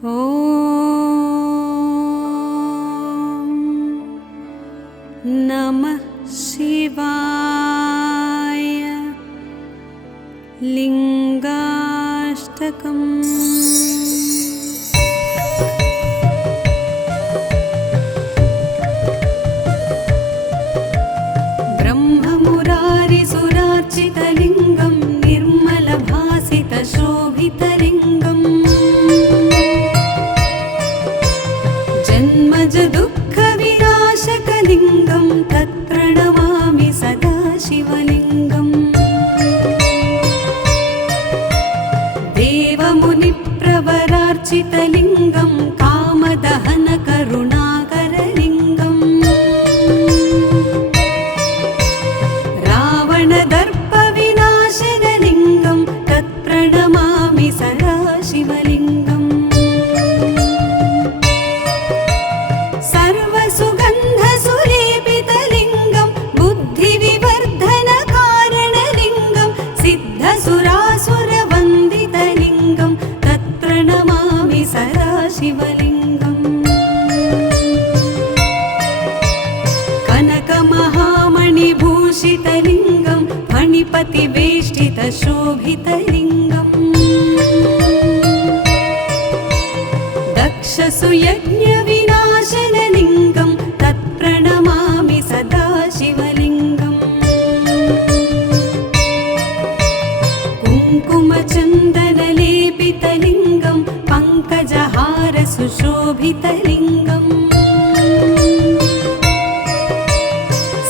ॐ नमः शिवाय। लिंगाष्टकम्। ब्रह्ममुरारिसुरार्चितलिङ्गं निर्मलभासितशोभितलिङ्गम् जन्मज दुःखविनाशकलिङ्गं तत्प्रणमामि सदा शिवलिङ्गम्। देवमुनिप्रवरार्चितलिङ्गं कामदहनकरुणाकरलिङ्गम् रावणदर्पविनाशनलिङ्गं तत्प्रणमामि सदा शिवलिङ्गम्। सर्वसुगन्धसुलेपितलिङ्गं बुद्धिविवर्धनकारणलिङ्गं सिद्धसुरासुरवन्दितलिङ्गं तत्प्रणमामि सदा शिवलिङ्गम्। कनकमहामणिभूषितलिङ्गं फणिपतिवेष्टितशोभितलिङ्गम् दक्षसुयज्ञविनाशनलिङ्गं तत्प्रणमामि सदा शिवलिङ्गम्। कुङ्कुमचन्दनलेपितलिङ्गं पङ्कजहारसुशोभितलिङ्गम्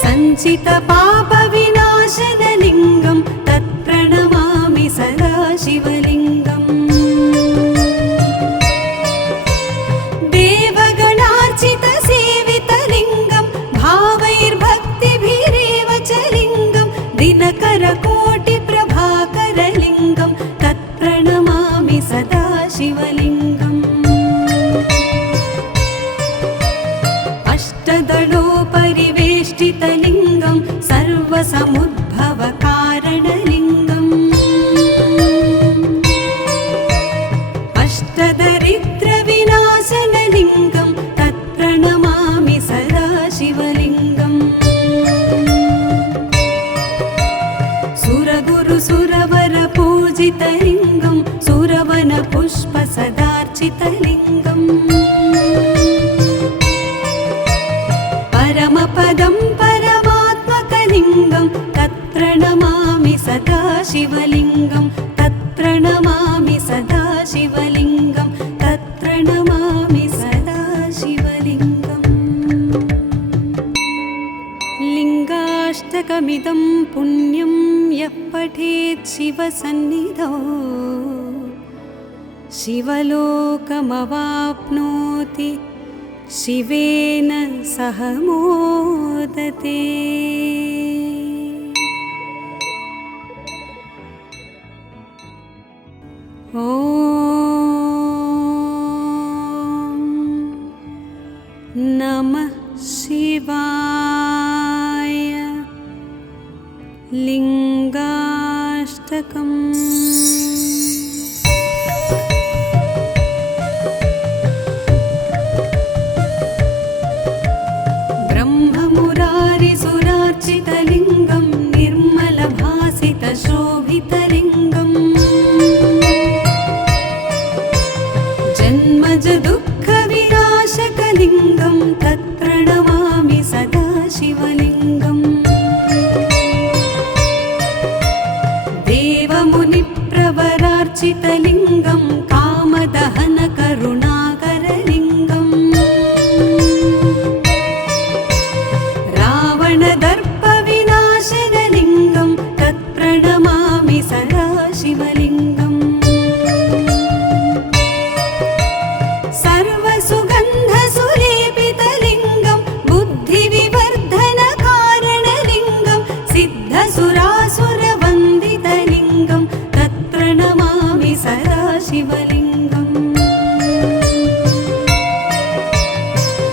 सञ्चितपापविनाशनलिङ्गं तत्प्रणमामि सदा शिवलिङ्गम्। देवगणार्चितसेवितलिङ्गं भावैर्भक्तिभिरेव च लिङ्गं दिनकरकोटिप्रभाकरलिङ्गं तत्प्रणमामि सदा शिवलिङ्गम्। अष्टदलोपरिवेष्टितलिङ्गं सर्वसमुद्भवकारणलिङ्गम् अष्टदरिद्रविनाशनलिङ्गं तत्प्रणमामि सदा शिवलिङ्गम्। सुरगुरुसुरवरपूजितलिङ्गं सुरवनपुष्पसदार्चितलिङ्गम् परमपदं परमात्मकलिङ्गं तत्प्रणमामि सदा शिवलिङ्गं तत्प्रणमामि सदा शिवलिङ्गं तत्प्रणमामि सदा शिवलिङ्गम्। लिङ्गाष्टकमिदं पुण्यं यः पठेत् शिवसन्निधौ शिवलोकमवाप्नोति शिवेन सह मोदते। ॐ नमः शिवाय। लिंगाष्टकम्। ब्रह्ममुरारिसुरार्चितलिङ्गं निर्मलभासितशोभितलिङ्गम् जन्मज दुःखविनाशकलिङ्गं तत्प्रणमामि सदा शिवलिङ्गम्। देवमुनिप्रवरार्चितलिङ्गं कामदहनकरुणाकरलिङ्गम् रावणदर्पविनाशनलिङ्गं तत्प्रणमामि सदा शिवलिङ्गम्। सर्वसुगन्धसुलेपितलिङ्गं बुद्धिविवर्धनकारणलिङ्गं सिद्धसुरासुरवन्दितलिङ्गं तत्प्रणमामि सदा शिवलिङ्गम्।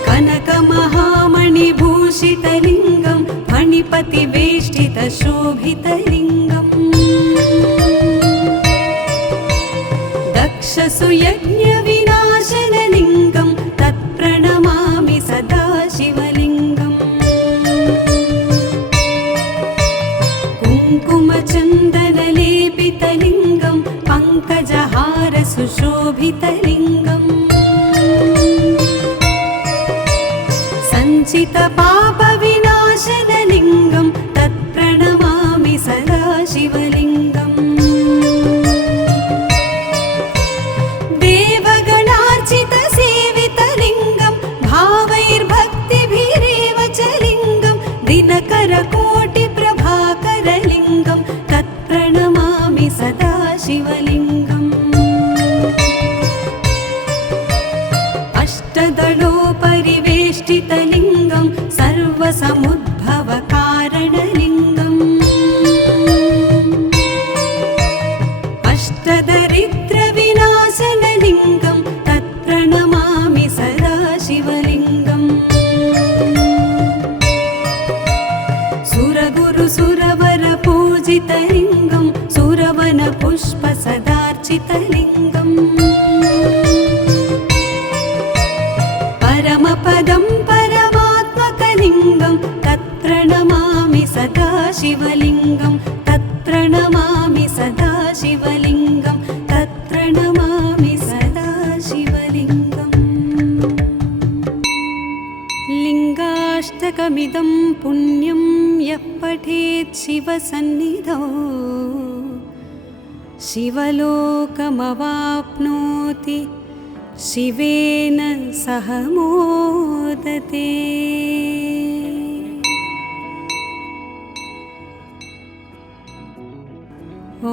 कनकमहामणिभूषितलिङ्गं फणिपतिवेष्टितशोभितलिङ्गम् दक्षसुयज्ञविनाश शोभितलिङ्गम् सञ्चितपापविनाशनलिङ्गं तत्प्रणमामि सदा शिवलिङ्गम् देवगणार्चितसेवितलिङ्गं भावैर्भक्तिभिरेव च लिङ्गं दिनकरकोटिप्रभाकरलिङ्गं तत्प्रणमामि सदा शिवलिङ्गम् अष्टदलोपरिवेष्टितलिङ्गं सर्वसमुद्भवकारणलिङ्गम् अष्टदरिद्रविनाशनलिङ्गं तत्प्रणमामि सदा शिवलिङ्गम् सुरगुरुसुरवरपूजितलिङ्गं सुरवनपुष्पसदार्चितलिङ्गम् परमपदं परमात्मकलिङ्गं तत्प्रणमामि सदा शिवलिङ्गं तत्प्रणमामि सदा शिवलिङ्गं तत्प्रणमामि सदा शिवलिङ्गम् लिङ्गाष्टकमिदं पुण्यं यः पठेत् शिवसन्निधौ शिवलोकमवाप्नोति शिवेन सह मोदते। ॐ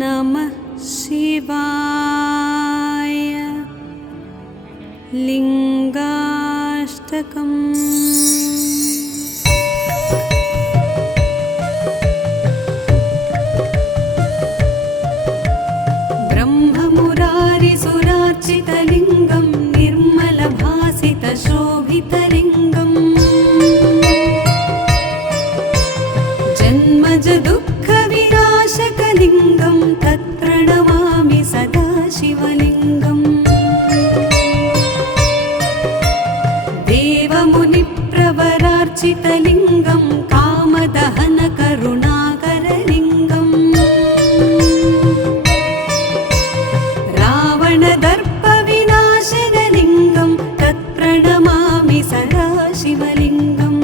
नमः शिवाय। लिङ्गाष्टकम्। ब्रह्ममुरारिसुरार्चितलिङ्गं निर्मलभासितशोभितलिङ्गम् जन्मजदुःखविनाशकलिङ्गं तत्प्रणमामि सदा शिवलिङ्गम् देवमुनिप्रवरार्चितलिङ्गं कामदहनकरुणाकरलिङ्गम् रावणदर्पविनाशनलिङ्गं तत्प्रणमामि सदा शिवलिङ्गम्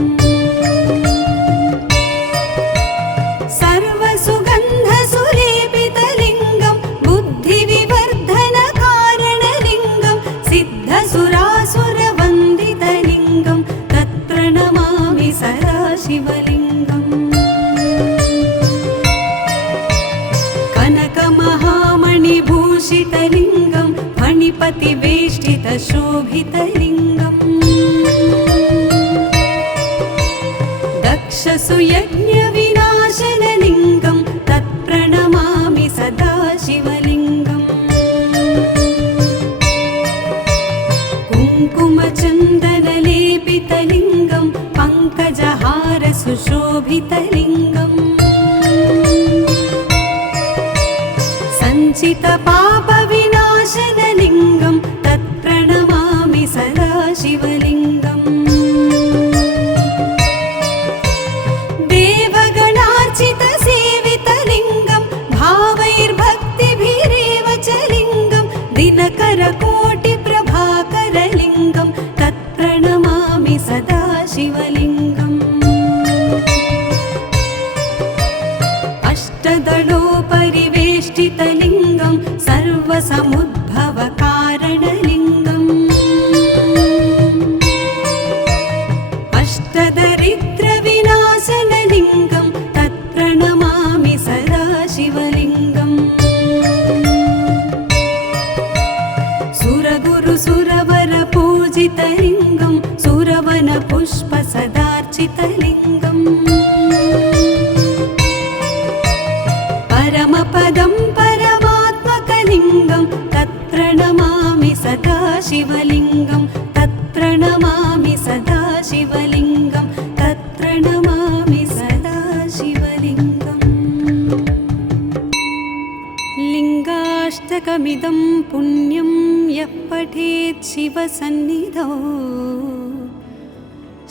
सर्वसुगन्धसुलेपितलिङ्गं बुद्धिविवर्धनकारणलिङ्गं सिद्धसुरासुरवन्दितलिङ्गं तत्प्रणमामि सदा शिवलिङ्गम् कनकमहामणिभूषितलिङ्गं फणिपतिवेष्टितशोभितलिङ्गम् दक्षसुयज्ञविनाशनलिङ्गं तत्प्रणमामि सदा शिवलिङ्गम् कुङ्कुमचन्दनलेपितलिङ्गं पङ्कजहारसुशोभितलिङ्गम् सञ्चितपापविनाशनलिङ्गं तत्प्रणमामि सदा शिवलिङ्गम् देवगणार्चितसेवितलिङ्गं भावैर्भक्तिभिरेव च लिङ्गं दिनकरकोटिप्रभाकरलिङ्गं तत्प्रणमामि सदा शिवलिङ्गम् अष्टदलोपरिवेष्टितलिङ्गं सर्वसमुद्भवकारणलिङ्गम् अष्टदरिद्रविनाशनलिङ्गं तत्प्रणमामि सदा शिवलिङ्गम् सुरगुरुसुरवरपूजितलिङ्गं सुरवनपुष्पसदार्चितलिङ्गम् परमपदं परमात्मकलिङ्गं तत्प्रणमामि सदा शिवलिङ्गं तत्प्रणमामि सदा शिवलिङ्गं तत्प्रणमामि सदा शिवलिङ्गम् लिङ्गाष्टकमिदं पुण्यं यः पठेत् शिवसन्निधौ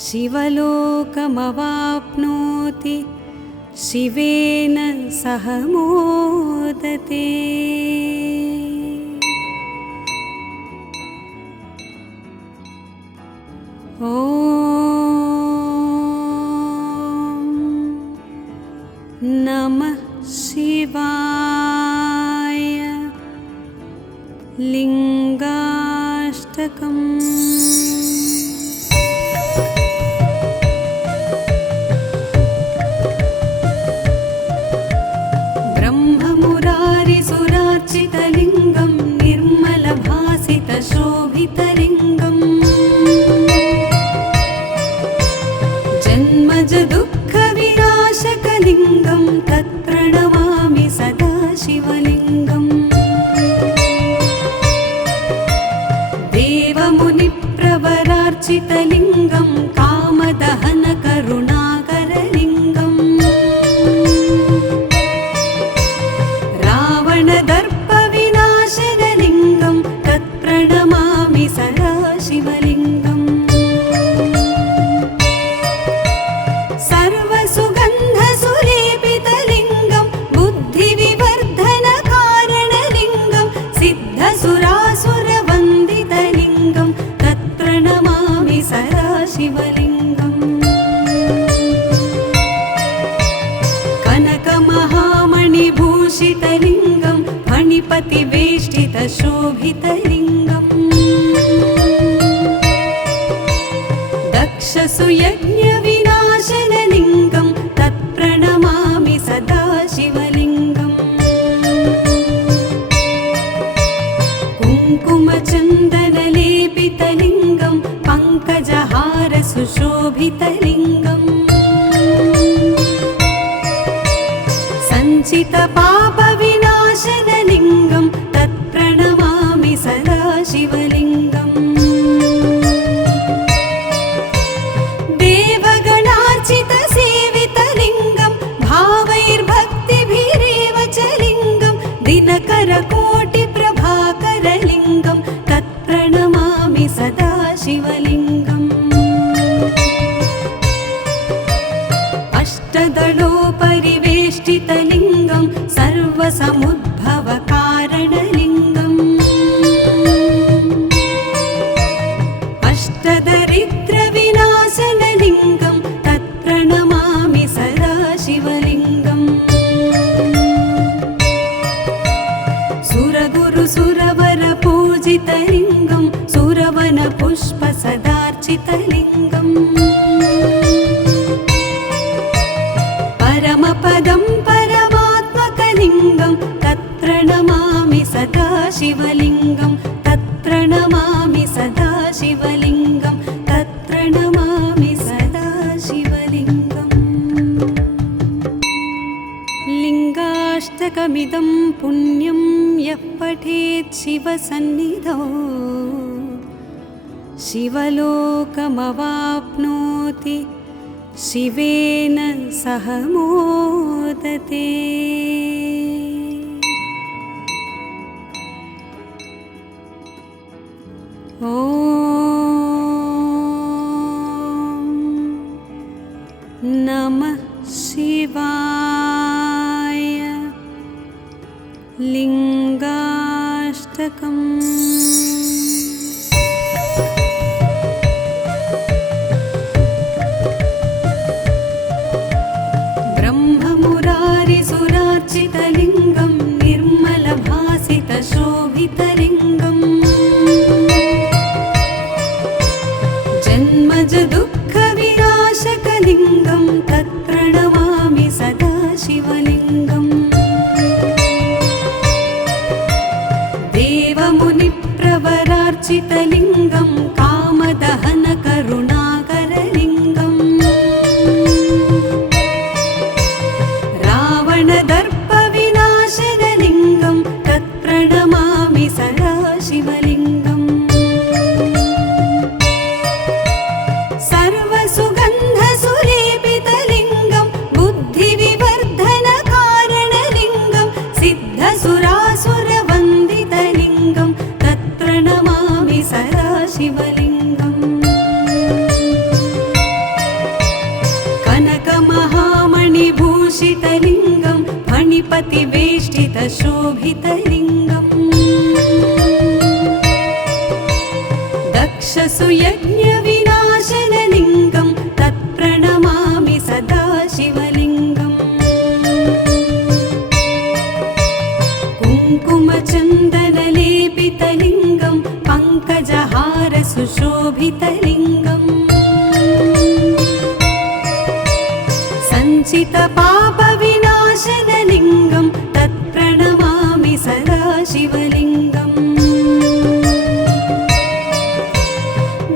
शिवलोकमवाप्नोति शिवेन सह मोदते। ॐ नमः शिवाय। लिङ्गाष्टकम्। ब्रह्ममुरारिसुरार्चितलिङ्गं निर्मलभासितशोभितलिङ्गम् जन्मज दुःखविनाशकलिङ्गं तत्प्रणमामि सदा शिवलिङ्गम्। देवमुनिप्रवरार्चितलिङ्गं कामदहनकरुणाकरलिङ्गम् रावणदर्पविनाशनलिङ्गं तत्प्रणमामि सदा शिवलिङ्गम्। सर्वसुगन्धसुलेपितलिङ्गं बुद्धिविवर्धनकारणलिङ्गं सिद्धसुरासुरवन्दितलिङ्गं तत्प्रणमामि सदा शिवलिङ्गम्। कनकमहामणिभूषितलिङ्गं फणिपतिवेष्टितशोभितलिङ्गम् दक्षसुयज्ञविनाशनलिङ्गं तत्प्रणमामि सदा शिवलिङ्गम्। कुङ्कुमचन्दनलेपितलिङ्गं पङ्कजहारसुशोभितलिङ्गम् सञ्चितपापविनाशनलिङ्गं तत्प्रणमामि सदा शिवलिङ्गम्। देवगणार्चितसेवितलिङ्गं भावैर्भक्तिभिरेव च लिङ्गं दिनकरकोटिप्रभाकरलिङ्गं तत्प्रणमामि सदा शिवलिङ्गम्। अष्टदलोपरिवेष्टितलिङ्गं सर्वसमुद्भवकारणलिङ्गम् अष्टदरिद्रविनाशनलिङ्गं तत्प्रणमामि सदा शिवलिङ्गम्। सुरगुरुसुरवरपूजितलिङ्गं सुरवनपुष्पसदार्चितलिङ्गम् परमपदं परमात्मकलिङ्गं तत्प्रणमामि सदा शिवलिङ्गं तत्प्रणमामि सदा शिवलिङ्गं तत्प्रणमामि सदा शिवलिङ्गम्। लिङ्गाष्टकमिदं पुण्यं यः पठेत् शिवसन्निधौ शिवलोकमवाप्नोति शिवेन सह मोदते। ॐ नमः शिवाय। लिङ्गाष्टकम्। ब्रह्ममुरारिसुरार्चितलिङ्गं निर्मलभासितशोभितलिङ्गम् जन्मज दुःखविनाशकलिङ्गं तत्प्रणमामि सदा शिवलिङ्गम्। देवमुनिप्रवरार्चितलिङ्गं कामदहनकरुणाकरलिङ्गम् रावणदर्पविनाशनलिङ्गं तत्प्रणमामि सदा शिवलिङ्गम्। सर्वसुगन्धसुलेपितलिङ्गं बुद्धिविवर्धनकारणलिङ्गं सिद्धसुरासुरवन्दितलिङ्गं तत्प्रणमामि सदा शिवलिङ्गम्। कनकमहामणिभूषितलिङ्गं फणिपतिवेष्टितशोभितलिङ्गम् दक्षसुयज्ञविनाशनलिङ्गं तत्प्रणमामि सदा शिवलिङ्गम् कुङ्कुमचन्दनलेपितलिङ्गं पङ्कजहारसुशोभितलिङ्गम् सञ्चितपापविनाशनलिङ्गं तत्प्रणमामि सदा शिवलिङ्गम्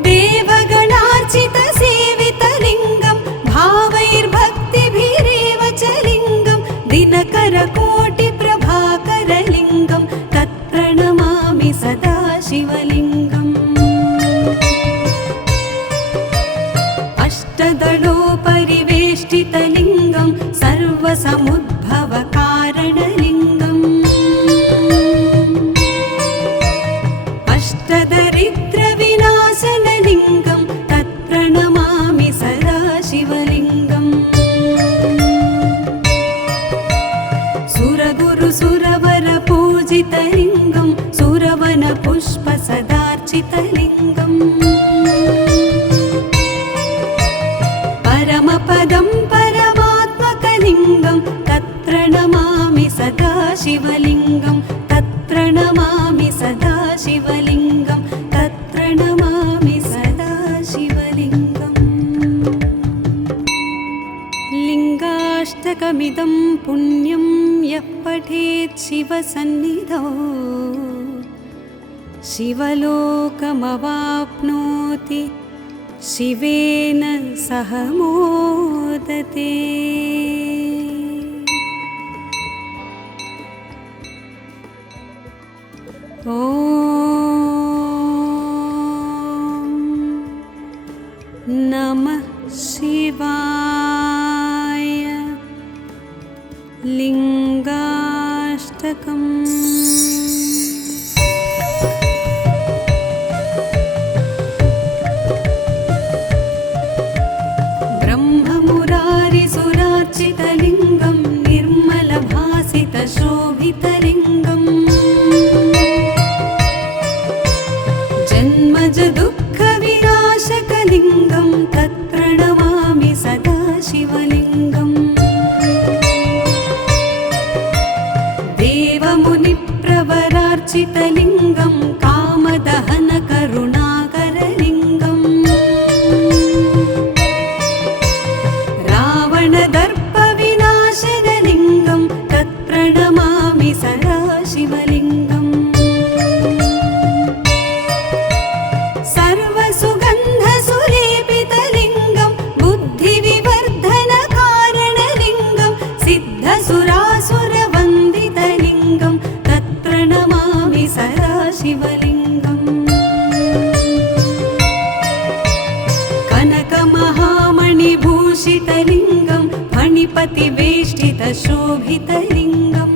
देवगणार्चितसेवितलिङ्गं भावैर्भक्तिभिरेव च लिङ्गं दिनकरकोटिप्रभाकरलिङ्गं तत्प्रणमामि सदा शिवलिङ्गम् अष्टदलोपरिवेष्टितलिङ्गं सर्वसमुद्भवकारणलिङ्गम् अष्टदरिद्रविनाशनलिङ्गं तत्प्रणमामि सदा शिवलिङ्गम् सुरगुरुसुरवरपूजितलिङ्गं सुरवनपुष्पसदार्चितलिङ्गम् परमपदं परमात्मकलिङ्गं तत्प्रणमामि सदा शिवलिङ्गं तत्प्रणमामि सदा शिवलिङ्गं तत्प्रणमामि सदा शिवलिङ्गम् लिङ्गाष्टकमिदं पुण्यं यः पठेत् शिवसन्निधौ शिवलोकमवाप्नोति शिवेन सह मोदते। ॐ नमः शिवाय। लिङ्गाष्टकम्। ब्रह्ममुरारिसुरार्चितलिङ्गं निर्मलभासितशोभितलिङ्गम् जन्मजदुःखविनाशकलिङ्गं तत्प्रणमामि सदा शिवलिङ्गम् देवमुनिप्रवरार्चितलिङ्गं कामदहनकरुणाकरलिङ्गम् रावणदर्पविनाशनलिङ्गं तत्प्रणमामि सदा शिवलिङ्गम् सर्वसुगन्धसुलेपितलिङ्गं बुद्धिविवर्धनकारणलिङ्गं सिद्धसुरासुरवन्दितलिङ्गं तत्प्रणमामि सदा शिवलिङ्गम् कनकमहामणिभूषितलिङ्गं फणिपतिवेष्टितशोभितलिङ्गम्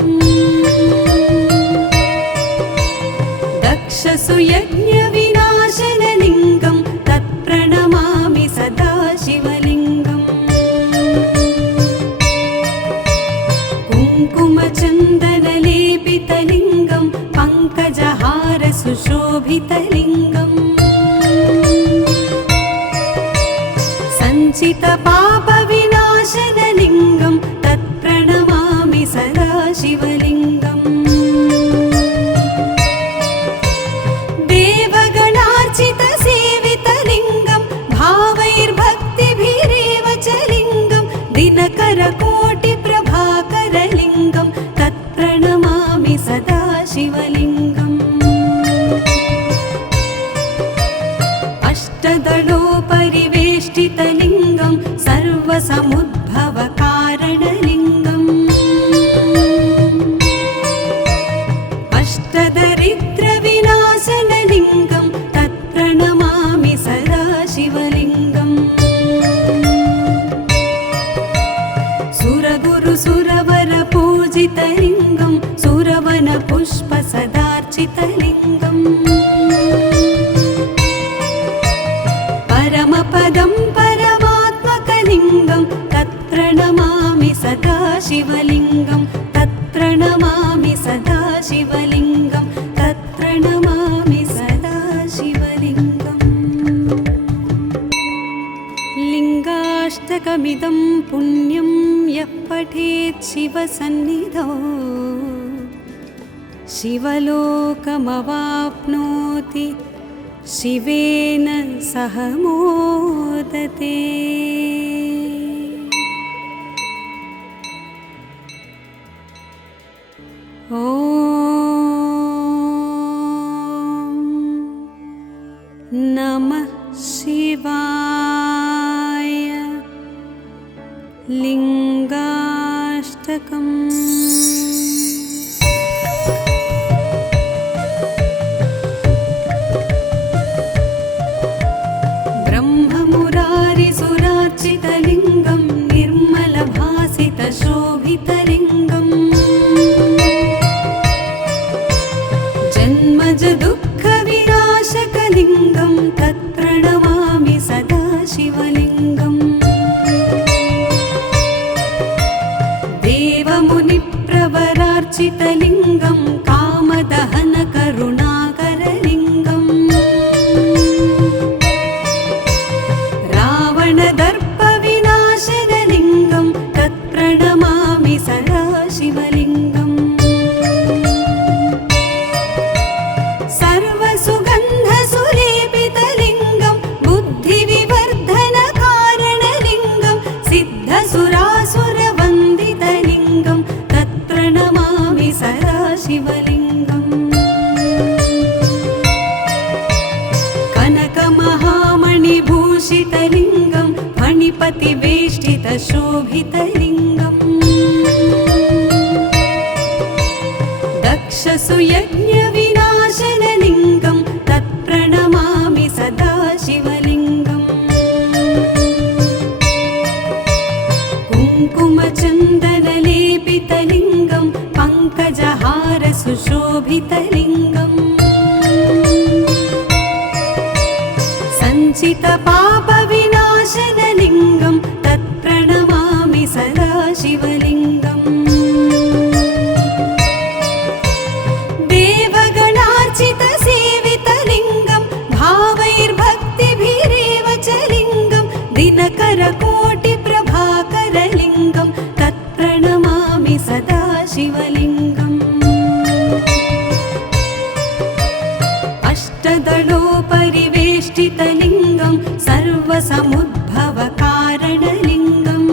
दक्षसुयज्ञविनाशनलिङ्गं तत्प्रणमामि सदा शिवलिङ्गम् कुङ्कुमचन्दनलेपितलिङ्गं पङ्कजहारसुशोभितलिङ्गम् सञ्चितपापविनाशनलिङ्गं तत्प्रणमामि सदा शिवलिङ्गम् देवगणार्चितसेवितलिङ्गं भावैर्भक्तिभिरेव च लिङ्गं दिनकरकोटिप्रभाकरलिङ्गं तत्प्रणमामि सदा शिवलिङ्गम् अष्टदलोपरिवेष्टितलिङ्गं सर्वसमुद्भवकारणलिङ्गम् अष्टदरिद्रविनाशनलिङ्गं तत्प्रणमामि सदा शिवलिङ्गम् सुरगुरुसुरवरपूजितलिङ्गं सुरवनपुष्पसदार्चितलिङ्गम् परमपदं परमात्मकलिङ्गं तत्प्रणमामि सदा शिवलिङ्गं तत्प्रणमामि तत्प्रणमामि सदा शिवलिङ्गं तत्प्रणमामि सदा शिवलिङ्गम् लिङ्गाष्टकमिदं पुण्यं यः पठेत् शिवसन्निधौ शिवलोकमवाप्नोति शिवेन सह मोदते। ॐ नमः शिवाय। लिङ्गाष्टकम्। ब्रह्ममुरारिसुरार्चितलिङ्गं निर्मलभासितशोभितलिङ्गम् जन्मजदुःखविनाशकलिङ्गं तत्प्रणमामि सदा शिवलिङ्गम् देवमुनिप्रवरार्चितलिङ्गं कामदहनकरुणाकरलिङ्गम् रावणदर्पविनाशनलिङ्गं तत्प्रणमामि सदा शिवलिङ्गम् सर्वसुगन्धसुलेपितलिङ्गं बुद्धिविवर्धनकारणलिङ्गं सिद्धसुरासुरवन्दितलिङ्गं तत्प्रणमामि सदा शिवलिङ्गम् कनकमहामणिभूषितलिङ्गं फणिपतिवेष्टितशोभितलिङ्गम् दक्षसुयज्ञविनाशनलिङ्गं तत्प्रणमामि सदा शिवलिङ्गम् कुङ्कुमचन्दनलेपितलिङ्गं पङ्कजहारसुशोभितलिङ्गम् सञ्चितपापविनाशनलिङ्गं तत्प्रणमामि सदा शिवलिङ्गम् देवगणार्चितसेवितलिङ्गं भावैर्भक्तिभिरेव च लिङ्गं दिनकरकोटिप्रभाकरलिङ्गं तत्प्रणमामि सदा शिवलिङ्गम् अष्टदलोपरिवेष्टितलिङ्गं सर्वसमुद्भवकारणलिङ्गम्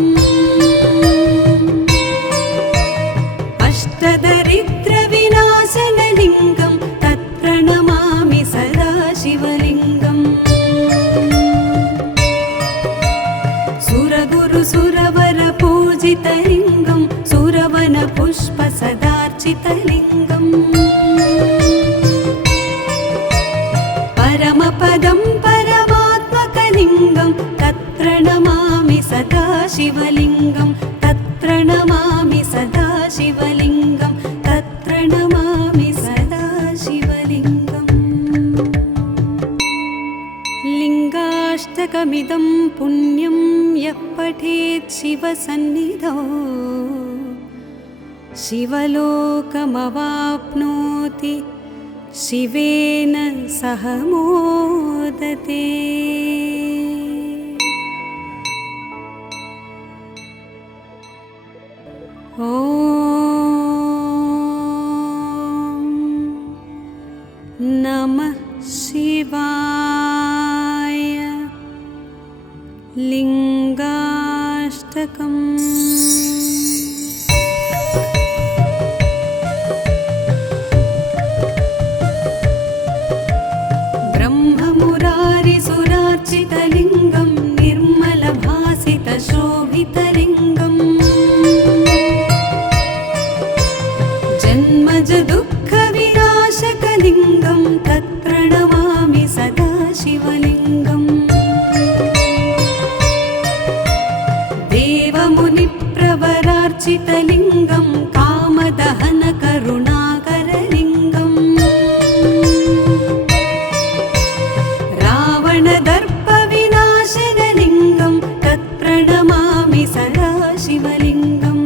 अष्टदरिद्रविनाशनलिङ्गं तत्प्रणमामि सदा शिवलिङ्गम् सुरगुरुसुरवरपूजितलिङ्गं सुरवनपुष्पसदार्चितलिङ्गम् परमपदं परमात्मकलिङ्गं तत्प्रणमामि सदा शिवलिङ्गं तत्प्रणमामि सदा शिवलिङ्गं तत्प्रणमामि सदा शिवलिङ्गम् लिङ्गाष्टकमिदं पुण्यं यः पठेत् शिवसन्निधौ शिवलोकमवाप्नोति शिवेन सह मोदते। ॐ नमः शिवाय। लिङ्गाष्टकम्। ब्रह्ममुरारिसुरार्चितलिङ्गं निर्मलभासितशोभितलिङ्गम् जन्मजदुःखविनाशकलिङ्गं तत्प्रणमामि सदा शिवलिङ्गम् देवमुनिप्रवरार्चितलिङ्गं कामदहनकरुणाकरलिङ्गम् रावणदर्पविनाशनलिङ्गं तत्प्रणमामि सदा शिवलिङ्गम्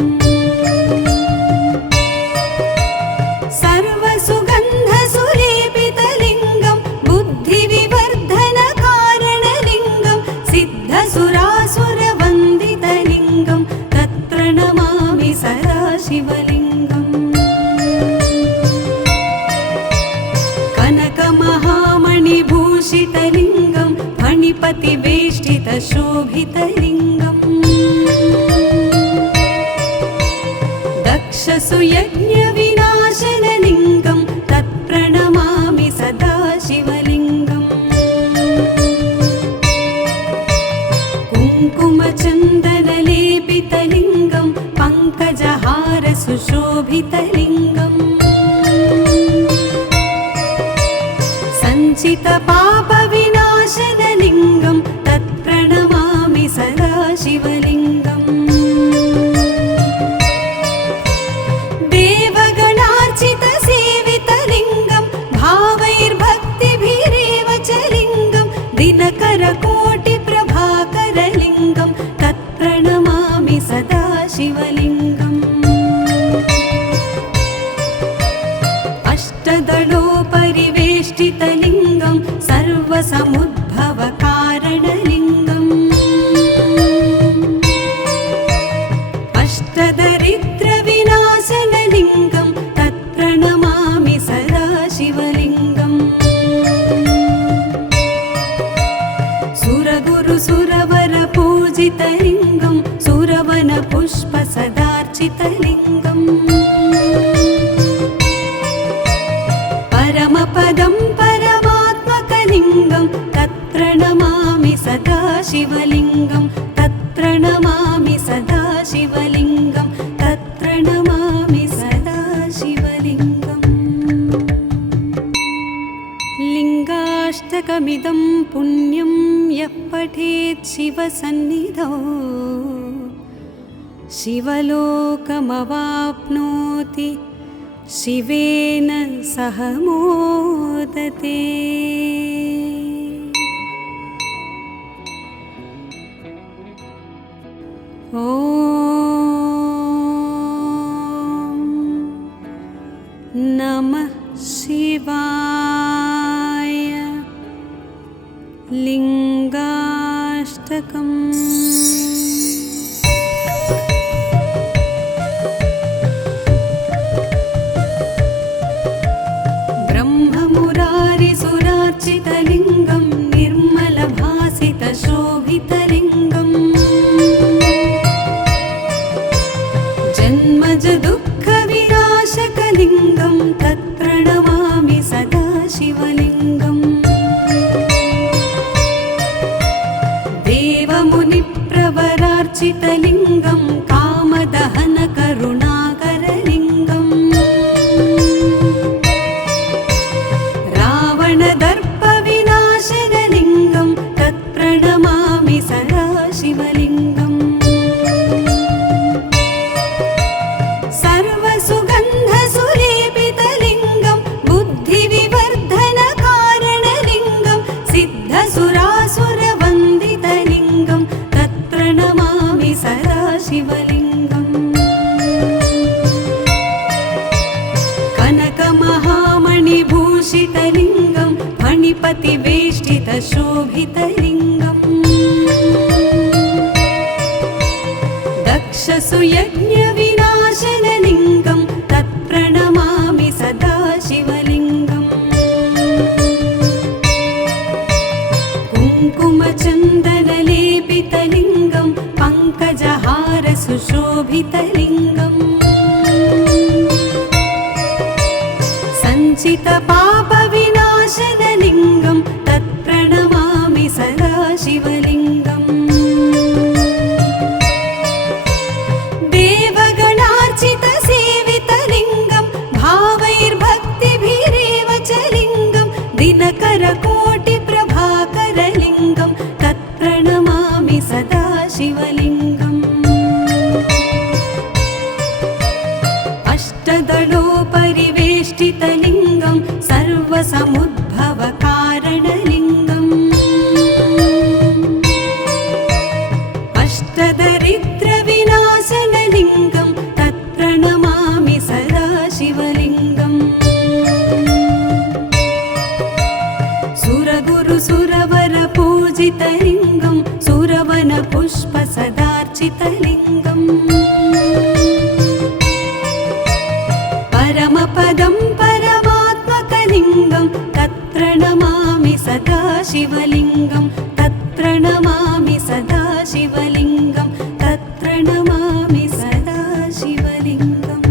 भूषितलिङ्गं फणिपतिवेष्टितशोभितलिङ्गम् दक्षसुयज्ञविनाशनलिङ्गं तत्प्रणमामि सदा शिवलिङ्गम् कुङ्कुमचन्दनलेपितलिङ्गं पङ्कजहारसुशोभितलिङ्गम् सञ्चितपापविनाशनलिङ्गं तत्प्रणमामि सदा शिवलिङ्गम् देवगणार्चितसेवितलिङ्गं भावैर्भक्तिभिरेव च लिङ्गं दिनकरकोटिप्रभाकरलिङ्गं तत्प्रणमामि सदा शिवलिङ्गम् अष्टदलोपरिवेष्टितलिङ्गं सर्वसमुद्भवकारणलिङ्गम् अष्टदरिद्रविनाशनलिङ्गं तत्प्रणमामि सदा शिवलिङ्गम् सुरगुरुसुरवरपूजितलिङ्गं सुरवनपुष्पसदार्चितलिङ्गम् परमपदं परमात्मकलिङ्गं तत्प्रणमामि सदा शिवलिङ्गं तत्प्रणमामि सदा शिवलिङ्गं तत्प्रणमामि सदा शिवलिङ्गम् लिङ्गाष्टकमिदं पुण्यं यः पठेत् शिवसन्निधौ शिवलोकमवाप्नोति शिवेन सह मोदते। ॐ नमः शिवाय। लिङ्गाष्टकम्। ब्रह्ममुरारिसुरार्चितलिङ्गं निर्मलभासितशोभितलिङ्गम् जन्मजदुःखविनाशकलिङ्गं तत्प्रणमामि सदा शिवलिङ्गम् देवमुनिप्रवरार्चितलिङ्गं कामदहनकरुणाकरलिङ्गम् रावणदर्पविनाशनलिङ्गं तत्प्रणमामि सदा शिवलिङ्गम् सर्वसुगन्धसुलेपितलिङ्गं बुद्धिविवर्धनकारणलिङ्गं सिद्धसुरासुरवन्दितलिङ्गं तत्प्रणमामि सदा शिवलिङ्गम् कनकमहामणिभूषितलिङ्गं फणिपतिवेष्टितशोभितलिङ्गम् दक्षसुयज्ञविनाशनलिङ्गं तत्प्रणमामि सदा शिवलिङ्गम् कुङ्कुमचन्दनलेपितलिङ्गं पङ्कजहारसुशोभितलिङ्गम् सञ्चितपापविनाशनलिङ्गं तत्प्रणमामि सदा शिवलिङ्गम् देवगणार्चितसेवितलिङ्गं भावैर्भक्तिभिरेव च लिङ्गं दिनकरकोटिप्रभाकरलिङ्गं तत्प्रणमामि सदा शिवलिङ्गम् अष्टदलोपरिवेष्टितलिङ्गं सर्वसमुद्भवकारणलिङ्गम् अष्टदरिद्रविनाशनलिङ्गं तत्प्रणमामि सदा शिवलिङ्गम् शिवलिङ्गं तत्प्रणमामि सदा शिवलिङ्गं तत्प्रणमामि सदा शिवलिङ्गम्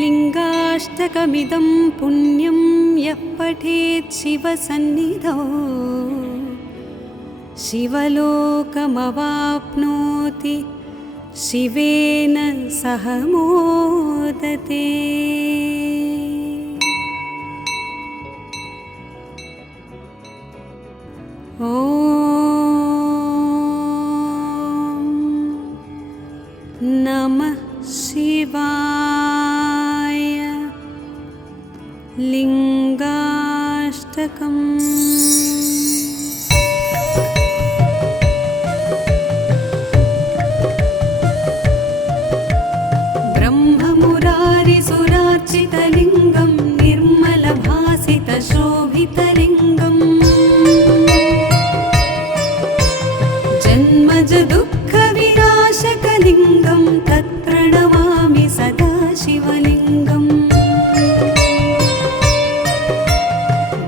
लिङ्गाष्टकमिदं पुण्यं यः पठेत् शिवसन्निधौ शिवलोकमवाप्नोति शिवेन सह मोदते। ॐ नमः शिवाय। लिङ्गाष्टकम्। ब्रह्ममुरारिसुरार्चितलिङ्गं निर्मलभासितशोभितलिङ्गम् जन्मज दुःखविनाशकलिङ्गं तत्प्रणमामि सदा शिवलिङ्गम्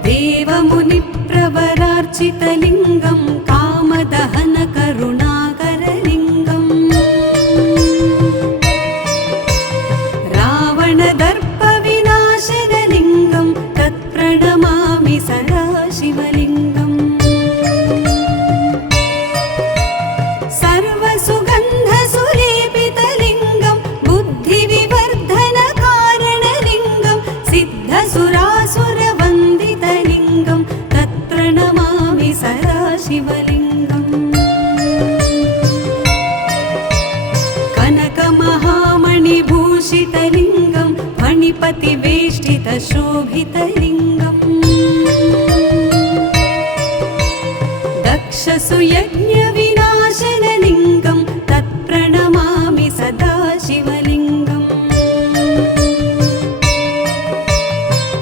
देवमुनिप्रवरार्चितलिङ्गं कामदहनकरुणाकरलिङ्गम् रावणदर्पविनाशनलिङ्गं तत्प्रणमामि सदा शिवलिङ्गम् सर्वसुगन्धसुलेपितलिङ्गं बुद्धिविवर्धनकारणलिङ्गं सिद्धसुरासुरवन्दितलिङ्गं तत्प्रणमामि सदा शिवलिङ्गम् कनकमहामणिभूषितलिङ्गं फणिपतिवेष्टितशोभितलिङ्गम् दक्षसुयज्ञविनाशनलिङ्गं तत्प्रणमामि सदा शिवलिङ्गम्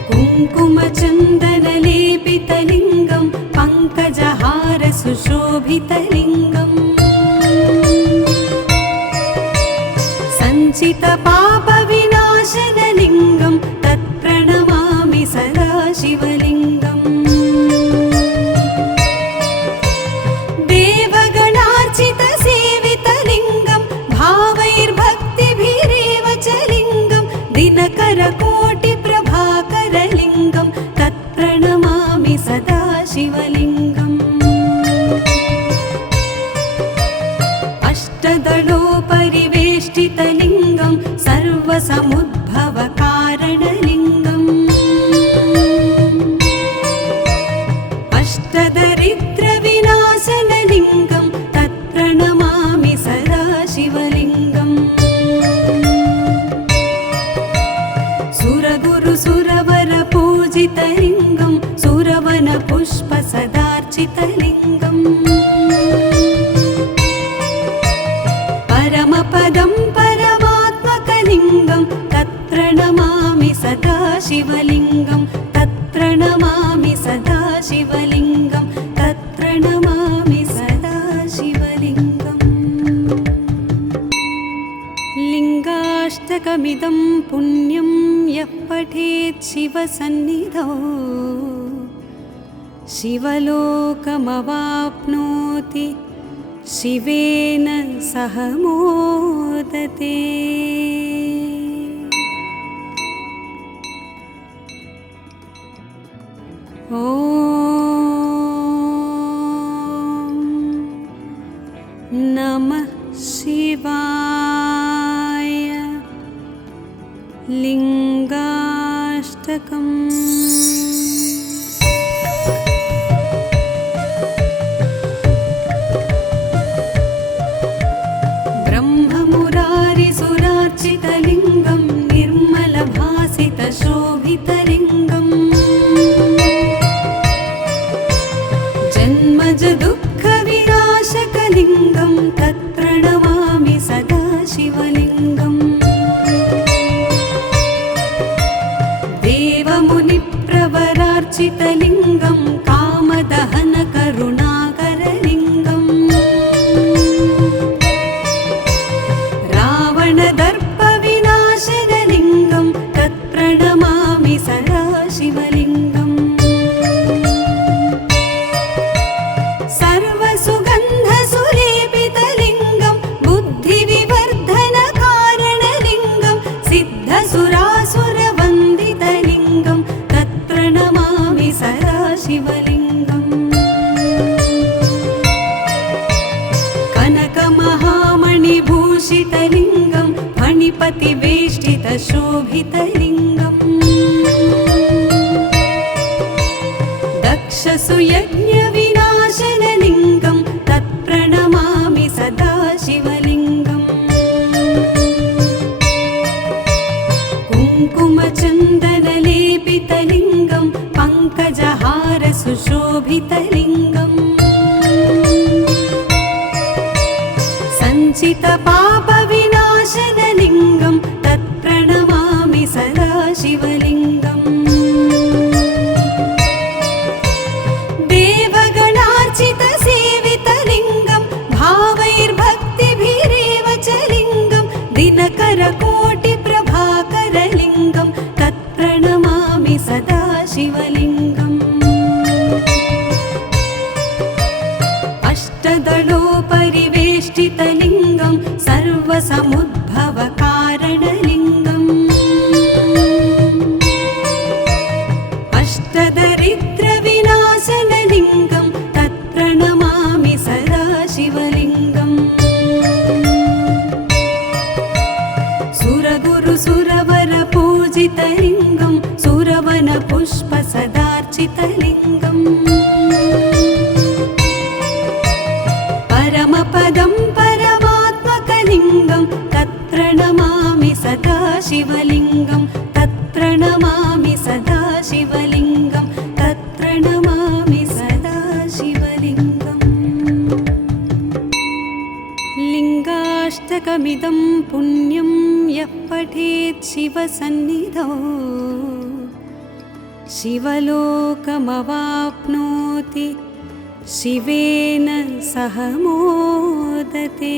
कुङ्कुमचन्दनलेपितलिङ्गं पङ्कजहारसुशोभितलिङ्गम् सञ्चितपापविनाशनलिङ्गं तत्प्रणमामि सदा शिवलिङ्गम् देवगणार्चितसेवितलिङ्गं भावैर्भक्तिभिरेव च लिङ्गं दिनकरकोटिप्रभाकरलिङ्गं तत्प्रणमामि सदा शिवलिङ्गम् अष्टदलोपरिवेष्टितलिङ्गं सर्वसमुद्भवकारणलिङ्गम् अष्टदरिद्रविनाशनलिङ्गं तत्प्रणमामि सदा शिवलिङ्गम् सुरगुरुसुरवरपूजितलिङ्गं सुरवनपुष्पसदार्चितलिङ्गम् परमपदं परमात्मकलिङ्गं तत्प्रणमामि सदा शिवलिङ्गं तत्प्रणमामि सदा शिवलिङ्गं तत्प्रणमामि सदा शिवलिङ्गम् लिङ्गाष्टकमिदं पुण्यं यः पठेत् शिवसन्निधौ शिवलोकमवाप्नोति शिवेन सह मोदते। ॐ नमः शिवाय। लिङ्गाष्टकम्। ब्रह्ममुरारिसुरार्चितलिङ्गं निर्मलभासितशोभितलिङ्गम् जन्मज दुःखविनाशकलिङ्गं तत्प्रणमामि सदा शिवलिङ्गम् देवमुनि शोभितलिङ्गम् दक्षसुयज्ञविनाशनलिङ्गं तत्प्रणमामि सदा शिवलिङ्गम् कुङ्कुमचन्दनलेपितलिङ्गं पङ्कजहारसुशोभितलिङ्गम् सञ्चितपापविनाशनलिङ्गं तत्प्रणमामि सदा शिवलिङ्गम् देवगणार्चितसेवितलिङ्गं भावैर्भक्तिभिरेव च लिङ्गं दिनकरकोटिप्रभाकरलिङ्गं तत्प्रणमामि सदा शिवलिङ्गम् अष्टदलोपरिवेष्टितलिङ्गं सर्वसमुद्भवकारणलिङ्गम् अष्टदरिद्रविनाशनलिङ्गं तत्प्रणमामि सदा शिवलिङ्गम् सुरगुरुसुरवरपूजितलिङ्गं सुरवनपुष्पसदार्चितलिङ्गम् परमपदं परमात्मकलिङ्गं तत्प्रणमामि सदा शिवलिङ्गं तत्प्रणमामि सदा शिवलिङ्गं तत्प्रणमामि सदा शिवलिङ्गम् लिङ्गाष्टकमिदं पुण्यं यः पठेत् शिवसन्निधौ शिवलोकमवाप्नोति शिवेन सह मोदते।